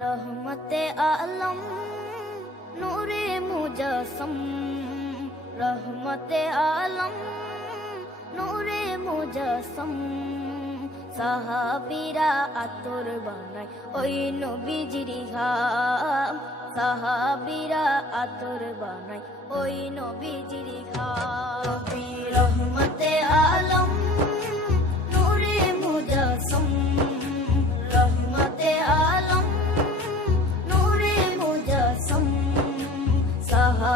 रहमते आलम नूरे मोजसम् रहमते आलम् नूरे मोजसम् सहबीरा आतर बन ओन् बिजरिहा सहाबीरा आतर बनय ओन् बिजरिहा